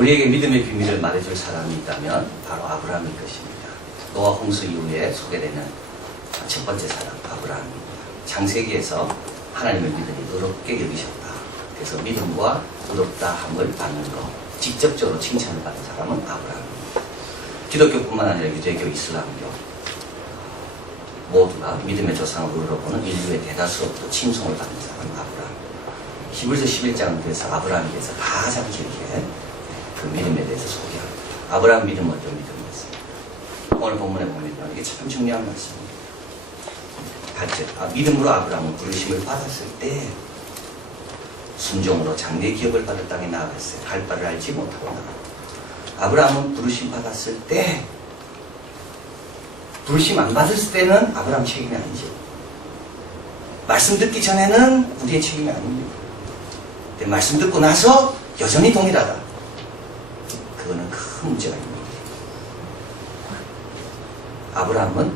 우리에게 믿음의 비밀을 말해줄 사람이 있다면 바로 아브라함일 것입니다. 노아 홍수 이후에 소개되는 첫 번째 사람 아브라함입니다. 창세기에서 하나님의 믿음이 의롭게 여기셨다. 그래서 믿음과 의롭다함을 받는 것, 직접적으로 칭찬을 받은 사람은 아브라함입니다. 기독교뿐만 아니라 유대교, 이슬람교 모두가 믿음의 조상을 우러러보는 인류의 대다수로부터 칭송을 받는 사람은 아브라함. 히브리서 11장은 그래서 아브라함에 대해서 가장 길게 그 믿음에 대해서 소개합니다. 아브라함 믿음은 어떤 믿음이었어요? 오늘 본문에 보면 이게 참 중요한 말씀입니다. 8절. 믿음으로 아브라함은 부르심을 받았을 때 순종으로 장래 기업을 받을 땅에 나아갔어요. 할 바를 알지 못하고 나아갔다. 아브라함은 부르심 받았을 때, 부르심 안 받았을 때는 아브라함 책임이 아니죠. 말씀 듣기 전에는 우리의 책임이 아닙니다. 근데 말씀 듣고 나서 여전히 동일하다. 그거는 큰 문제가 있는 거예요. 아브라함은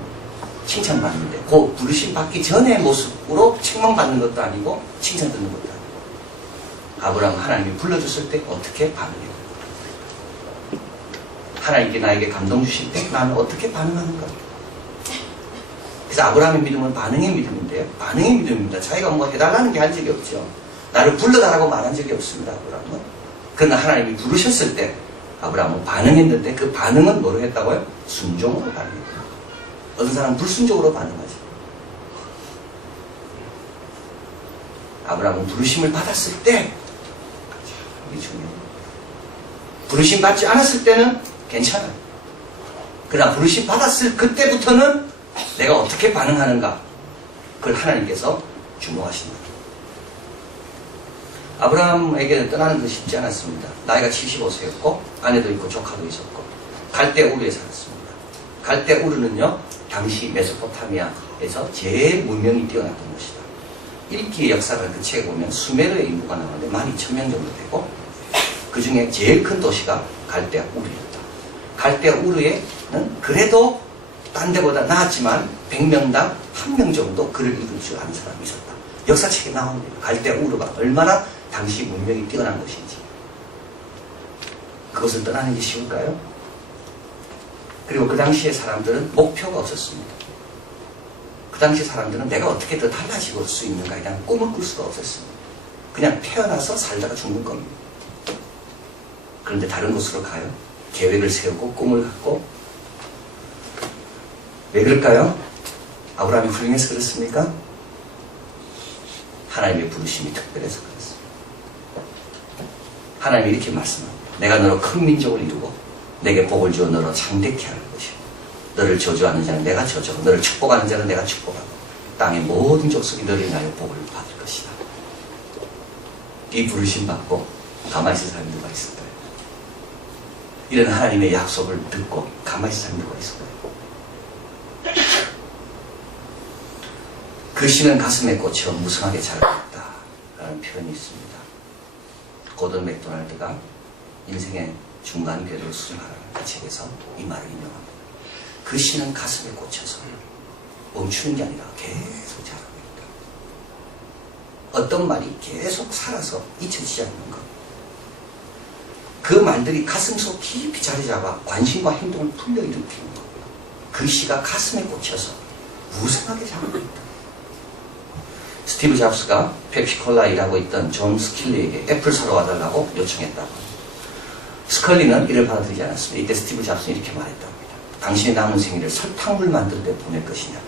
칭찬받는데 그 부르심 받기 전의 모습으로 책망받는 것도 아니고 칭찬 듣는 것도 아니고 아브라함은 하나님이 불러줬을 때 어떻게 반응해요? 하나님께 나에게 감동 주실 때 나는 어떻게 반응하는가? 그래서 아브라함의 믿음은 반응의 믿음인데요. 반응의 믿음입니다. 자기가 뭐 해달라는 게 한 적이 없죠. 나를 불러달라고 말한 적이 없습니다. 아브라함은. 그러나 하나님이 부르셨을 때 아브라함은 반응했는데 그 반응은 뭐로 했다고요? 순종으로 반응했다. 어떤 사람은 불순종으로 반응하죠. 아브라함은 부르심을 받았을 때 이게 중요해요. 부르심 받지 않았을 때는 괜찮아요. 그러나 부르심 받았을 그때부터는 내가 어떻게 반응하는가 그걸 하나님께서 주목하신다. 아브라함에게는 떠나는 것이 쉽지 않았습니다. 나이가 75세였고 아내도 있고 조카도 있었고 갈대 우르에 살았습니다. 갈대 우르는요 당시 메소포타미아에서 제일 문명이 뛰어났던 곳이다. 일기의 역사를 그 책에 보면 수메르의 인구가 나오는데 12,000명 정도 되고 그 중에 제일 큰 도시가 갈대 우르였다. 갈대 우르에는 그래도 딴 데보다 나았지만 100명당 1명 정도 글을 읽을 줄 아는 사람이 있었다. 역사책에 나옵니다. 갈대 우르가 얼마나 당시 문명이 뛰어난 것인지. 그것을 떠나는 게 쉬울까요? 그리고 그 당시의 사람들은 목표가 없었습니다. 그 당시 사람들은 내가 어떻게 더 달라질 수 있는가에 대한 꿈을 꿀 수가 없었습니다. 그냥 태어나서 살다가 죽는 겁니다. 그런데 다른 곳으로 가요. 계획을 세우고 꿈을 갖고. 왜 그럴까요? 아브라함이 훌륭해서 그렇습니까? 하나님의 부르심이 특별해서 그렇습니다. 하나님이 이렇게 말씀합니다. 내가 너로 큰 민족을 이루고 내게 복을 주어 너로 창대케 하는 것이고 너를 저주하는 자는 내가 저주하고 너를 축복하는 자는 내가 축복하고 땅의 모든 족속이 너를 인하여 복을 받을 것이다. 이 부르심 받고 가만히 있을 사람이 누가 있을까요? 이런 하나님의 약속을 듣고 가만히 있을 사람이 누가 있을까요? 그 씨는 가슴에 꽂혀 무성하게 자랐다 라는 표현이 있습니다. 고든 맥도날드가 인생의 중간 궤도를 수정하라는 그 책에서 이 말을 인용합니다. 그 씨는 가슴에 꽂혀서 멈추는 게 아니라 계속 자랍니다. 어떤 말이 계속 살아서 잊혀지지 않는 것. 그 말들이 가슴속 깊이 자리 잡아 관심과 행동을 불러일으키는 것. 그 씨가 가슴에 꽂혀서 무성하게 자랍니다. 스티브 잡스가 펩시콜라 일하고 있던 존 스킬리에게 애플 사러 와달라고 요청했다고. 스컬리는 이를 받아들이지 않았습니다. 이때 스티브 잡스는 이렇게 말했답니다. 당신의 남은 생일을 설탕물 만들 때 보낼 것이냐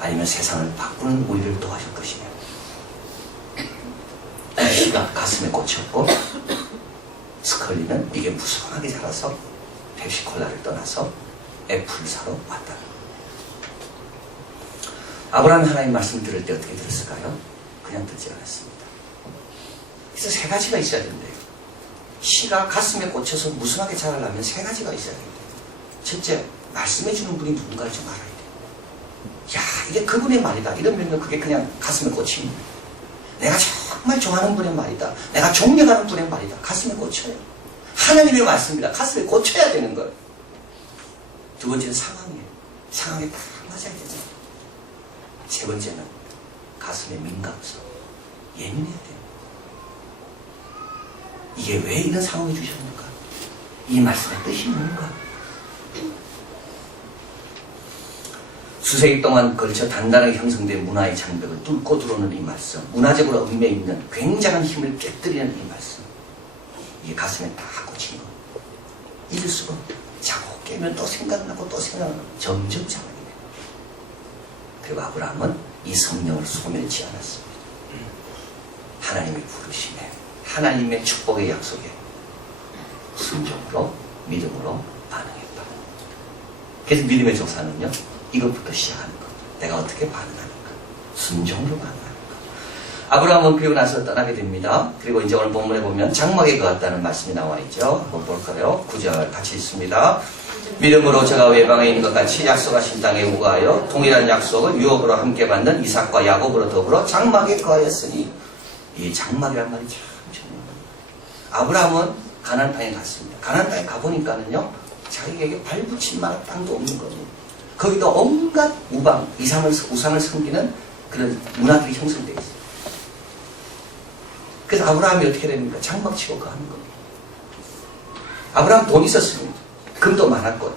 아니면 세상을 바꾸는 우리를 도와줄 것이냐. 씨가 가슴에 꽂혔고 스컬리는 이게 무성하게 자라서 펩시콜라를 떠나서 애플을 사러 왔다. 아브라함이 하나님 말씀 들을 때 어떻게 들었을까요? 그냥 듣지 않았습니다. 그래서 세 가지가 있어야 된대요. 씨가 가슴에 꽂혀서 무성하게 자라려면 세 가지가 있어야 된대요. 첫째, 말씀해주는 분이 누군가를 좀 알아야 돼요. 야, 이게 그분의 말이다. 이러면 그게 그냥 가슴에 꽂힙니다. 내가 정말 좋아하는 분의 말이다. 내가 존경하는 분의 말이다. 가슴에 꽂혀요. 하나님의 말씀입니다. 가슴에 꽂혀야 되는 거예요. 두 번째는 상황이에요. 상황에 딱 맞아야 되죠. 세 번째는 가슴의 민감성. 예민해야 돼요. 이게 왜 이런 상황을 주셨는가? 이 말씀의 뜻이 뭔가? 수세기 동안 걸쳐 단단하게 형성된 문화의 장벽을 뚫고 들어오는 이 말씀, 문화적으로 얽매 있는 굉장한 힘을 깨뜨리는 이 말씀, 이게 가슴에 딱 꽂힌 거. 잊을 수가 없다. 자고 깨면 또 생각나고 또 생각나고 점점 자라게 돼요. 그리고 아브라함은 이 성령을 소멸치 않았습니다. 하나님의 부르심에, 하나님의 축복의 약속에 순종으로, 믿음으로 반응했다. 그래서 믿음의 조사는요, 이것부터 시작하는 거. 내가 어떻게 반응하는가? 순종으로 반응하는 거. 아브라함은 그리고 나서 떠나게 됩니다. 그리고 이제 오늘 본문에 보면 장막에 거했다는 말씀이 나와 있죠. 한번 볼까요? 9절 같이 있습니다. 믿음으로 저가 외방에 있는 것 같이 약속하신 땅에 우거하여 동일한 약속을 유업으로 함께 받는 이삭과 야곱으로 더불어 장막에 거하였으니, 이 장막이란 말이 참 중요합니다. 아브라함은 가나안 땅에 갔습니다. 가나안 땅에 가보니까는요, 자기에게 발붙일 만한 땅도 없는 겁니다. 거기도 온갖 우상을 섬기는 그런 문화들이 형성되어 있어요. 그래서 아브라함이 어떻게 됩니까? 장막 치고 가는 겁니다. 아브라함 돈 있었습니다. 금도 많았고.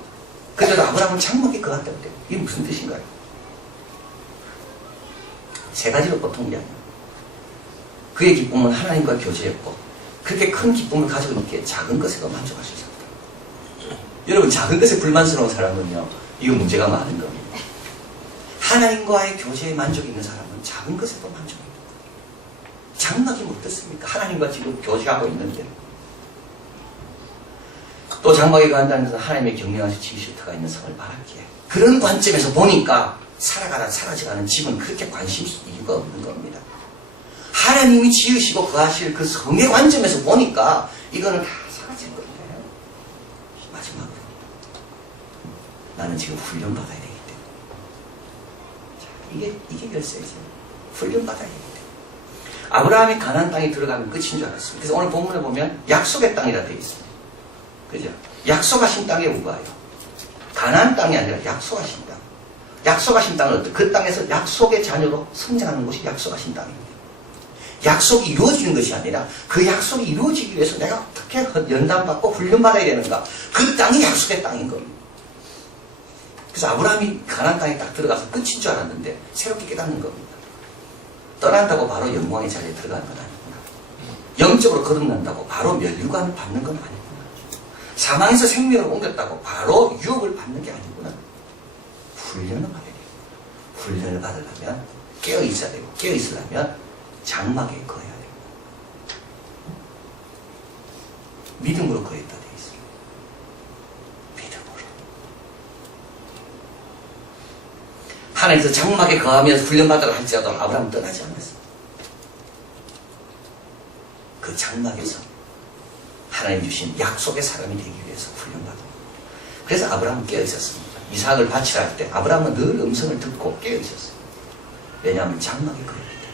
그래도 아브라함은 장막에 거한다고 해요. 이게 무슨 뜻인가요? 세 가지로 보통 이야기합니다. 그의 기쁨은 하나님과 교제였고, 그렇게 큰 기쁨을 가지고 있기에 작은 것에도 만족할 수 있었다. 여러분, 작은 것에 불만스러운 사람은요, 이거 문제가 많은 겁니다. 하나님과의 교제에 만족이 있는 사람은 작은 것에도 만족합니다. 장막이 어떻습니까? 하나님과 지금 교제하고 있는데. 또 장막에 간다는 것은 하나님의 경영하신 지휘실터가 있는 성을 말할기에, 그런 관점에서 보니까 사라져가는 집은 그렇게 관심 이유가 없는 겁니다. 하나님이 지으시고 거하실 그 성의 관점에서 보니까 이거는 다 사라진 거예요. 마지막으로 나는 지금 훈련받아야 되기 때문에. 자, 이게 열쇠죠. 훈련받아야 되기 때문에. 아브라함이 가나안 땅에 들어가면 끝인 줄 알았습니다. 그래서 오늘 본문에 보면 약속의 땅이라 되어 있습니다. 그죠? 약속하신 땅에 우거하여. 가나안 땅이 아니라 약속하신 땅. 약속하신 땅은 어떤? 그 땅에서 약속의 자녀로 성장하는 곳이 약속하신 땅입니다. 약속이 이루어지는 것이 아니라 그 약속이 이루어지기 위해서 내가 어떻게 연단받고 훈련받아야 되는가. 그 땅이 약속의 땅인 겁니다. 그래서 아브라함이 가나안 땅에 딱 들어가서 끝인 줄 알았는데 새롭게 깨닫는 겁니다. 떠난다고 바로 영광의 자리에 들어가는 건 아니구나. 영적으로 거듭난다고 바로 면류관을 받는 건 아니구나. 사망에서 생명을 옮겼다고 바로 유업을 받는 게 아니구나. 훈련을 받아야 돼요. 훈련을 받으려면 깨어있어야 되고, 깨어있으려면 장막에 거해야 됩니다. 믿음으로 거했다 되어 있습니다. 믿음으로. 하나님께서 장막에 거하면서 훈련받으라 할지라도 아브라함은 떠나지 않았습니다. 그 장막에서 하나님 주신 약속의 사람이 되기 위해서 훈련받습니다. 그래서 아브라함은 깨어있었습니다. 이삭을 바치라 할 때 아브라함은 늘 음성을 듣고 깨어있었어요. 왜냐하면 장막에 거했기 때문에.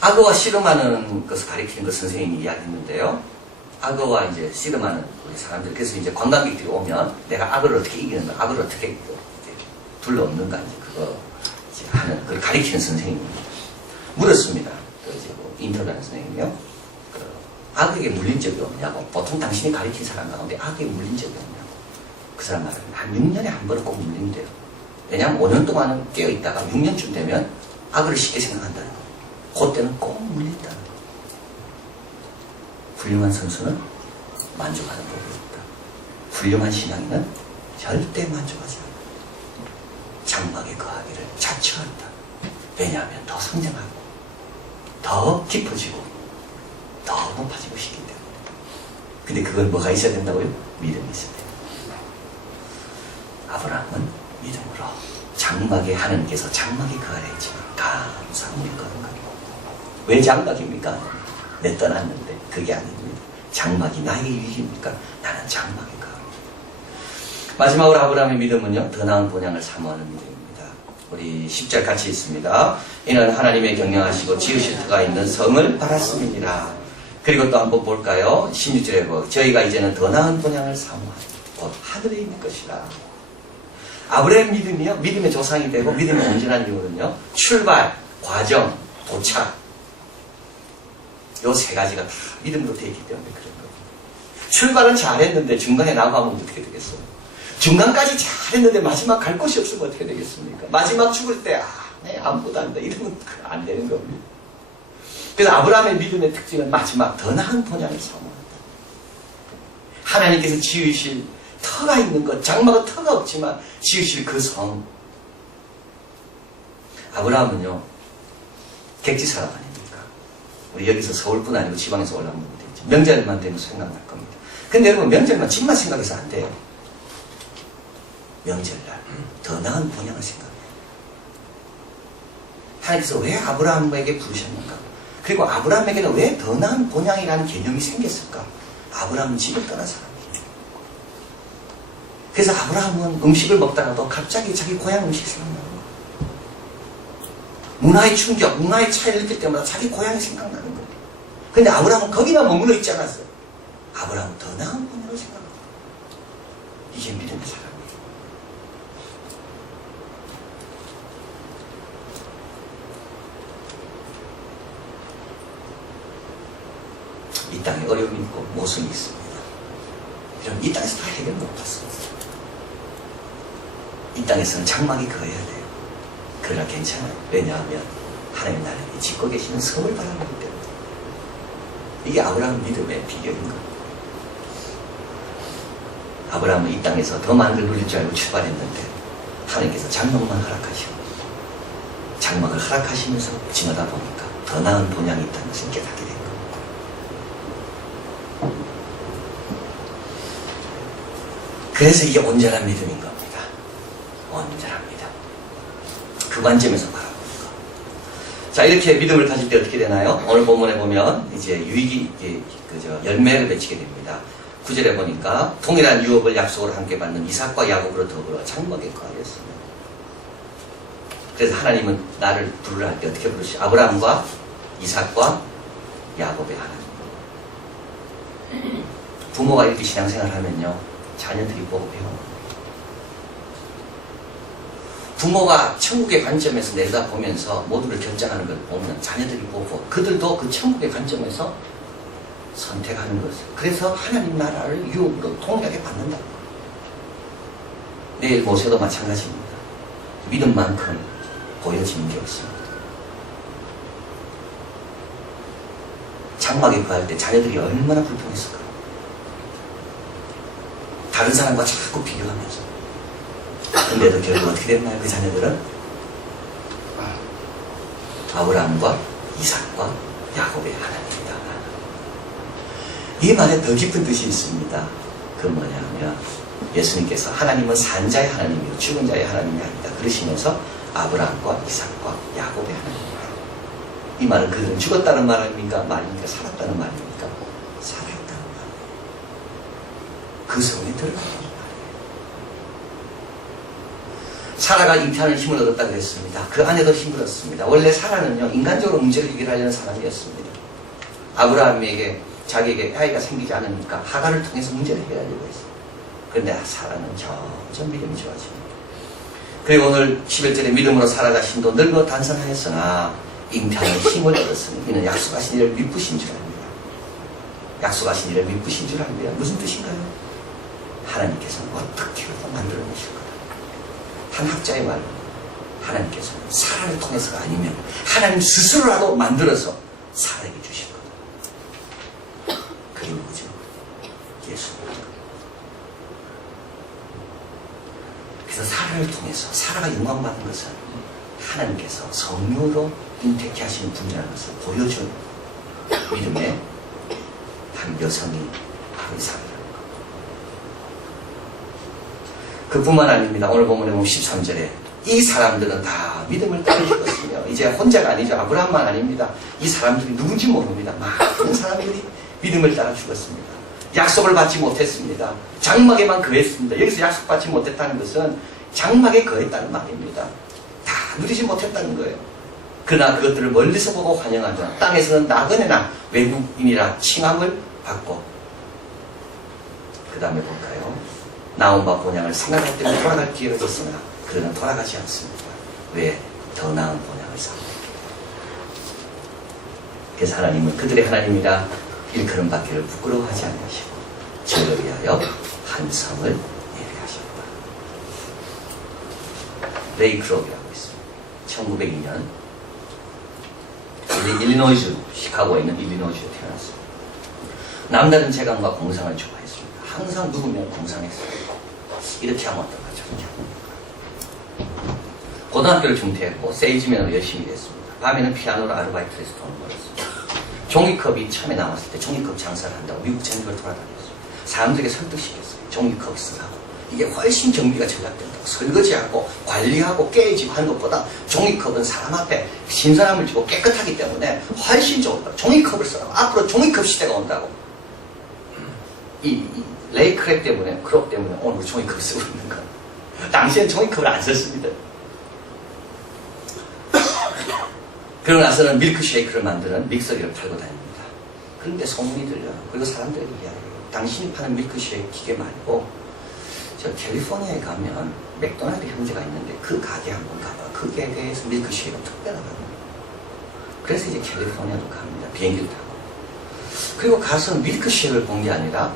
악어와 씨름하는 것을 가리키는 것 선생님이 이야기했는데요. 악어와 이제 씨름하는 우리 사람들, 그래서 이제 관광객들이 오면 내가 악어를 어떻게 이기는가, 악어를 어떻게 둘러엎는가, 이제 그거 이제 하는, 그걸 가리키는 선생님입니다. 물었습니다. 인터뷰하는 선생님이요. 악에게 물린 적이 없냐고. 보통 당신이 가리킨 사람 가운데 악에게 물린 적이 없냐고. 그 사람 말은 한 6년에 한 번은 꼭 물린대요. 왜냐하면 5년 동안은 깨어있다가 6년쯤 되면 악을 쉽게 생각한다는 거. 그때는 꼭 물린다는 거. 훌륭한 선수는 만족하는 법이 없다. 훌륭한 신앙인은 절대 만족하지 않는다. 장막에 거하기를 자처한다. 왜냐하면 더 성장하고 더 깊어지고 더 높아지고 싶기 때문에. 근데 그건 뭐가 있어야 된다고요? 믿음이 있어야 돼요. 아브라함은 믿음으로 장막에 하나님께서 장막에 거하라 했지만 감사함을 거는 거예요. 왜 장막입니까? 내 떠났는데 그게 아닙니다. 장막이 나에게 유익입니까? 나는 장막에 거합니다. 마지막으로 아브라함의 믿음은요, 더 나은 본향을 사모하는 믿음입니다. 우리 10절 같이 있습니다. 이는 하나님의 경영하시고 지으실 터가 있는 성을 바랐음이니라. 그리고 또 한번 볼까요? 16절에 보고 저희가 이제는 더 나은 본향을 사모하니 곧 하늘에 있는 것이라. 아브라함 믿음이요, 믿음의 조상이 되고 믿음의 온전한 이유는요, 출발, 과정, 도착, 요 세 가지가 다 믿음으로 되어 있기 때문에 그런 거예요. 출발은 잘했는데 중간에 나가면 어떻게 되겠어요? 중간까지 잘했는데 마지막 갈 곳이 없으면 어떻게 되겠습니까? 마지막 죽을 때 네, 아무것도 안 돼. 이러면 안 되는 겁니다. 그래서 아브라함의 믿음의 특징은 마지막 더 나은 본향을 사모한다. 하나님께서 지으실 터가 있는 것, 장막은 터가 없지만 지으실 그 성. 아브라함은요, 객지 사람 아닙니까? 우리 여기서 서울뿐 아니고 지방에서 올라온 분들 있죠. 명절만 되면 생각날 겁니다. 근데 여러분, 명절만 집만 생각해서 안 돼요. 명절날 더 나은 본향을 생각해요. 하나님께서 왜 아브라함에게 부르셨는가? 그리고 아브라함에게는 왜 더 나은 본향이라는 개념이 생겼을까? 아브라함은 집을 떠난 사람이에요. 그래서 아브라함은 음식을 먹다가도 갑자기 자기 고향 음식이 생각나는 거예요. 문화의 충격, 문화의 차이를 느낄 때마다 자기 고향이 생각나는 거예요. 근데 아브라함은 거기만 머물러 있지 않았어요. 아브라함은 더 나은 본향을 생각합니다. 이게 믿음의 사람이에요. 이 땅에 어려움이 있고 모순이 있습니다. 그럼 이 땅에서 다 해결 못 받습니다. 이 땅에서는 장막이 그어야 돼요. 그러나 괜찮아요. 왜냐하면 하나님 나라에 짓고 계시는 성을 바라보기 때문에. 이게 아브라함 믿음의 비결인 겁니다. 아브라함은 이 땅에서 더 많은 걸 누릴 줄 알고 출발했는데 하나님께서 장막만 허락하시고 장막을 허락하시면서 지나다 보니까 더 나은 본향이 있다는 것을 깨닫게 됩니다. 그래서 이게 온전한 믿음인 겁니다. 온전합니다. 그 관점에서 바라보는 것. 자, 이렇게 믿음을 가질 때 어떻게 되나요? 오늘 본문에 보면 이제 유익이 열매를 맺히게 됩니다. 9절에 보니까 동일한 유업을 약속으로 함께 받는 이삭과 야곱으로 더불어 장막에 거하였습니다. 그래서 하나님은 나를 부르라 할 때 어떻게 부르시죠? 아브라함과 이삭과 야곱의 하나님. 부모가 이렇게 신앙생활을 하면요, 자녀들이 보고 배워요. 부모가 천국의 관점에서 내다보면서 모두를 결정하는 걸 보면 자녀들이 보고 그들도 그 천국의 관점에서 선택하는 것을. 그래서 하나님 나라를 유업으로 동일하게 받는다. 내일 모세도 마찬가지입니다. 믿음만큼 보여지는 게 없습니다. 장막에 거할 때 자녀들이 얼마나 불평했을까. 다른 사람과 자꾸 비교하면서. 근데도 결국 어떻게 됐나요? 그 자녀들은 아브라함과 이삭과 야곱의 하나님이다. 이 말에 더 깊은 뜻이 있습니다. 그 뭐냐면 예수님께서 하나님은 산자의 하나님이요 죽은 자의 하나님이 아니다 그러시면서 아브라함과 이삭과 야곱의 하나님이다. 이 말은 그들은 죽었다는 말입니까? 살았다는 말입니까? 살아있다는 말이에요. 그 성에 들어가요. 사라가 잉태하는 힘을 얻었다 그랬습니다. 그 안에도 힘들었습니다. 원래 사라는요, 인간적으로 문제를 해결하려는 사람이었습니다. 아브라함에게 자기에게 아이가 생기지 않으니까 하가를 통해서 문제를 해결하려고 했어요. 그런데 사라는 점점 믿음이 좋아집니다. 그리고 오늘 11절에 믿음으로 살아가신도 늙어 단선하였으나 잉태하는 힘을 얻었으니 이는 약속하신 이를 믿으신 줄 압니다. 약속하신 이를 믿으신 줄 압니다. 무슨 뜻인가요? 하나님께서는 어떻게라도 만들어내실 거다. 한 학자의 말로 하나님께서는 사라를 통해서가 아니면 하나님 스스로라도 만들어서 사라에게 주실 거다. 그게 누구죠? 예수입니다. 그래서 사라를 통해서 사라가 영광받는 것은 하나님께서 성령으로 잉태케 하시는 분이라는 것을 보여준 믿음의 한 여성이 바로 이삭이라는 것. 그뿐만 아닙니다. 오늘 본문에 보면 13절에 이 사람들은 다 믿음을 따라 죽었으며 이제 혼자가 아니죠. 아브라함만 아닙니다. 이 사람들이 누군지 모릅니다. 많은 사람들이 믿음을 따라 죽었습니다. 약속을 받지 못했습니다. 장막에만 거했습니다. 여기서 약속받지 못했다는 것은 장막에 거했다는 말입니다. 다 누리지 못했다는 거예요. 그러나 그것들을 멀리서 보고 환영하죠. 땅에서는 나그네나 외국인이라 칭함을 받고 그 다음에 볼까요? 나온 바 본향을 생각할 때는 돌아갈 기회가 있으나 그는 돌아가지 않습니다. 왜? 더 나은 본향을 삼고 그래서 하나님은 그들의 하나님이라 일컬음 받기를 부끄러워하지 않으시고 저를 위하여 한 성을 내게 하셨다. 레이 크록이라고 있습니다. 1902년 일리노이주, 시카고에 있는 일리노이주에 태어났습니다. 남다른 재간과 공상을 좋아했습니다. 항상 누구면 공상했어요. 이렇게 하면 어떨까, 저렇게 하면. 고등학교를 중퇴했고 세일즈맨으로 열심히 일했습니다. 밤에는 피아노로 아르바이트를 해서 돈을 벌었습니다. 종이컵이 처음에 나왔을 때 종이컵 장사를 한다고 미국 전역을 돌아다녔어요. 사람들에게 설득시켰어요. 종이컵 쓰라고. 이게 훨씬 경비가 절약된다고. 설거지하고 관리하고 깨지고 하는 것보다 종이컵은 사람 앞에 신선함을 주고 깨끗하기 때문에 훨씬 좋다. 종이컵을 쓰라고. 앞으로 종이컵 시대가 온다고. 이 레이 크록 때문에 오늘 종이컵을 쓰고 있는 거. 당시엔 종이컵을 안 썼습니다. 그러고 나서는 밀크쉐이크를 만드는 믹서기를 팔고 다닙니다. 그런데 소문이 들려요. 그리고 사람들에게 이야기해요. 당신이 파는 밀크쉐이크 기계 말고 저 캘리포니아에 가면 맥도날드 형제가 있는데 그 가게 한번 가봐. 그 가게에서 밀크쉐이크가 특별하거든요. 그래서 이제 캘리포니아도 갑니다. 비행기를 타고. 그리고 가서 밀크쉐이크를 본 게 아니라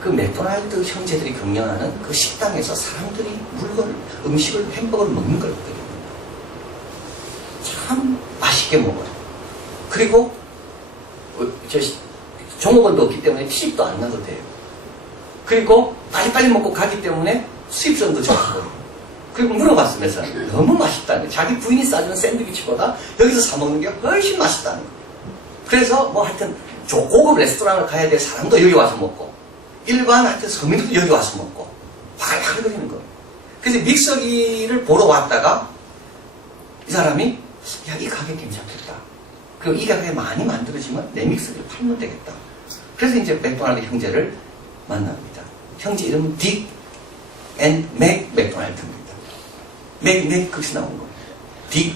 그 맥도날드 형제들이 경영하는 그 식당에서 사람들이 음식을, 햄버거를 먹는 걸 보게 됩니다. 참 맛있게 먹어요. 그리고 종업원도 없기 때문에 티집도 안 나도 돼요. 그리고 빨리빨리 먹고 가기 때문에 수입성도 좋고. 그리고 물어봤으면서 너무 맛있다는 거예요. 자기 부인이 싸주는 샌드위치보다 여기서 사 먹는 게 훨씬 맛있다는 거예요. 그래서 뭐 하여튼 고급 레스토랑을 가야 될 사람도 여기 와서 먹고 일반 하여튼 서민도 여기 와서 먹고 화글화글 거리는 거예요. 그래서 믹서기를 보러 왔다가 이 사람이 야, 이 가게 괜찮겠다. 그리고 이 가게 많이 만들어지면 내 믹서기를 팔면 되겠다. 그래서 이제 맥도날드 형제를 만납니다. 형제 이름은 딕 앤 맥 맥도날드입니다. 맥 거기서 나온 거예요. 딕,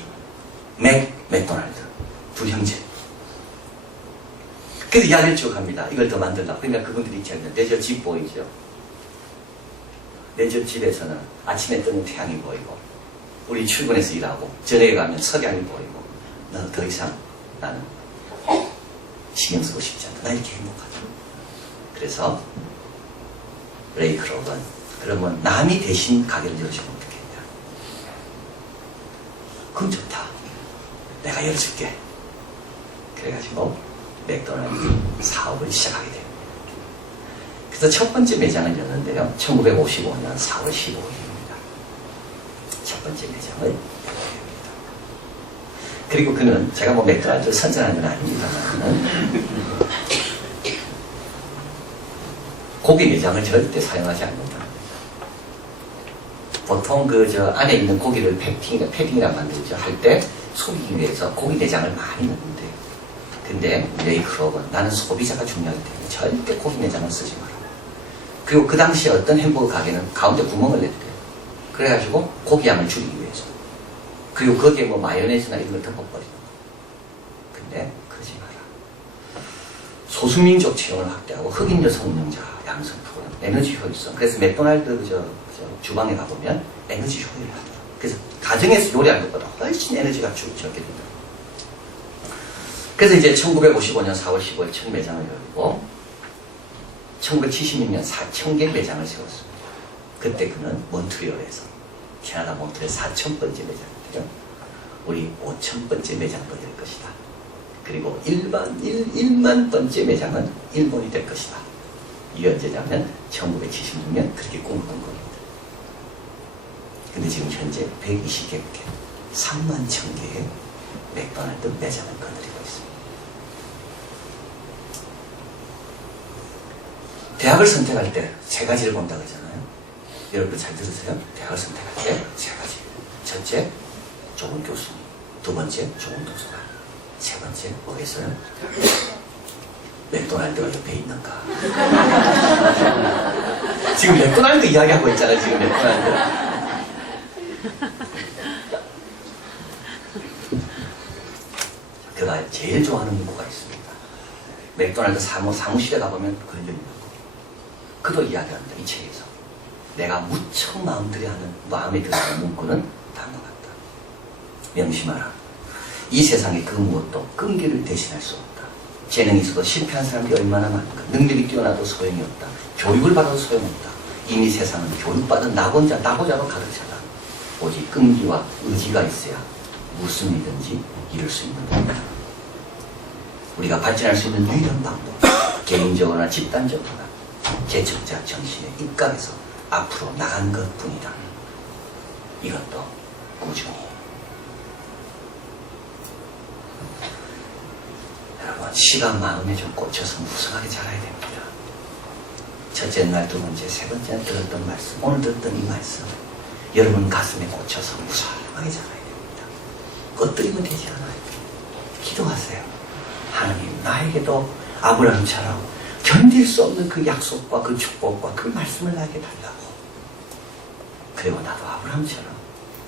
맥, 맥도날드. 두 형제. 그래서 이야기를 쭉 합니다. 이걸 더 만들려고. 그러니까 그분들이 있지 않나요? 내 저 집 보이죠? 내 저 집에서는 아침에 뜨는 태양이 보이고 우리 출근해서 일하고 저녁에 가면 석양이 보이고 너 더 이상 나는 신경 쓰고 싶지 않다. 나 이렇게 행복하다. 그래서 레이 크록은 그러면 남이 대신 가게를 열어주면 어떻겠냐. 그럼 좋다. 내가 열어줄게. 그래가지고 맥도날드 사업을 시작하게 됩니다. 그래서 첫 번째 매장을 열었는데요. 1955년 4월 15일입니다. 첫 번째 매장을 열었습니다. 그리고 그는 제가 뭐 맥도날드를 선전하는 건 아닙니다만 고기 내장을 절대 사용하지 않는다. 보통 안에 있는 고기를 패딩이라 만들죠. 할 때 속이기 위해서 고기 내장을 많이 넣는데 근데 레이 크록은 나는 소비자가 중요하기 때문에 절대 고기 내장을 쓰지 마라. 그리고 그 당시에 어떤 햄버거 가게는 가운데 구멍을 냈대요. 그래가지고 고기 양을 줄이기 위해서. 그리고 거기에 뭐 마요네즈나 이런 걸 덮어버리는 거. 근데 그러지 마라. 소수민족 채용을 확대하고 흑인 여성 운영자 양성 프로그램, 에너지 효율성. 그래서 맥도날드 주방에 가보면 에너지 효율을 하더라. 그래서 가정에서 요리하는 것보다 훨씬 에너지가 적게 된다. 그래서 이제 1955년 4월 15일 첫 매장을 열고 1976년 4,000개 매장을 세웠습니다. 그때 그는 몬트리올에서 캐나다 몬트리올 4,000번째 매장인데요. 우리 5,000번째 매장도 될 것이다. 그리고 1만 번째 매장은 일본이 될 것이다. 이게 언제냐면 1976년 그렇게 꿈을 꾼 겁니다. 근데 지금 현재 120개 국회 3만 1,000개의 맥도날드 매장을 거느리고 있습니다. 대학을 선택할 때 세 가지를 본다고 했잖아요. 여러분 잘 들으세요. 대학을 선택할 때 세 가지. 첫째, 좋은 교수님. 두 번째, 좋은 도서관. 세 번째, 뭐겠어요? 맥도날드가 옆에 있는가. 지금 맥도날드 이야기하고 있잖아요. 지금 맥도날드. 그가 제일 좋아하는 문구가 있습니다. 맥도날드 사무실에 가보면 그런 적이 있고 그도 이야기합니다. 이 책에서. 내가 무척 마음에 드는 문구는 다음과 같다. 명심하라. 이 세상에 그 무엇도 끈기를 대신할 수 없다. 재능이 있어도 실패한 사람들이 얼마나 많은가. 능력이 뛰어나도 소용이 없다. 교육을 받아도 소용없다. 이미 세상은 교육받은 나고자로 가득 차다. 오직 끈기와 의지가 있어야 무슨 일이든지 이룰 수 있는 겁니다. 우리가 발전할 수 있는 유일한 방법, 개인적으로나 집단적으로나 개척자 정신에 입각해서 앞으로 나가는 것뿐이다. 이것도 꾸준히. 여러분, 시가 마음에 좀 꽂혀서 무성하게 자라야 됩니다. 첫째 날, 두 번째, 세 번째 들었던 말씀, 오늘 들었던 이 말씀, 여러분 가슴에 꽂혀서 무성하게 자라야 됩니다. 꺼뜨리면 되지 않아요. 기도하세요. 하나님, 나에게도 아브라함처럼 견딜 수 없는 그 약속과 그 축복과 그 말씀을 나에게 달라고. 그리고 나도 아브라함처럼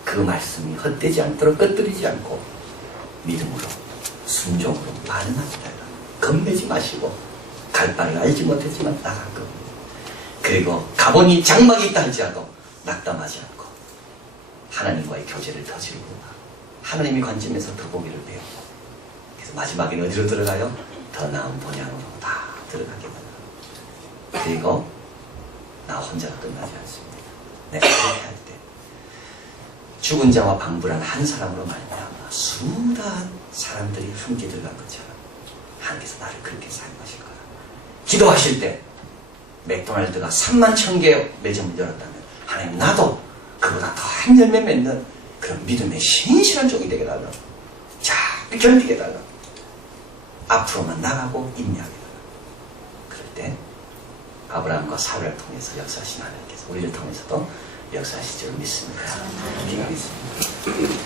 그 말씀이 헛되지 않도록 꺼뜨리지 않고 믿음으로, 순종으로 반응하게 달라고. 겁내지 마시고 갈 바를 알지 못했지만 나간 겁니다. 그리고 가보니 장막이 있다 할지라도 낙담하지 않고 하나님과의 교제를 더 즐기고 하나님의 관점에서 더 보기를 배우고, 그래서 마지막에는 어디로 들어가요? 더 나은 본향으로 다 들어가게 됩니다. 그리고 나 혼자가 끝나지 않습니다. 내가 그렇게 할 때 죽은 자와 방불한 한 사람으로 말미암아 수많은 사람들이 함께 들어간 것처럼 하나님께서 나를 그렇게 사용하실 거라. 기도하실 때 맥도날드가 31,000개 매점을 열었다면 하나님, 나도 그보다 더 한 열매 맺는 그런 믿음의 신실한 종이 되게 달라. 잘 견디게 달라. 앞으로만 나가고 인내하게 달라. 그럴 때 아브라함과 사라를 통해서 역사하신 하나님께서 우리를 통해서도 역사하실 줄 믿습니다. 기도하겠습니다.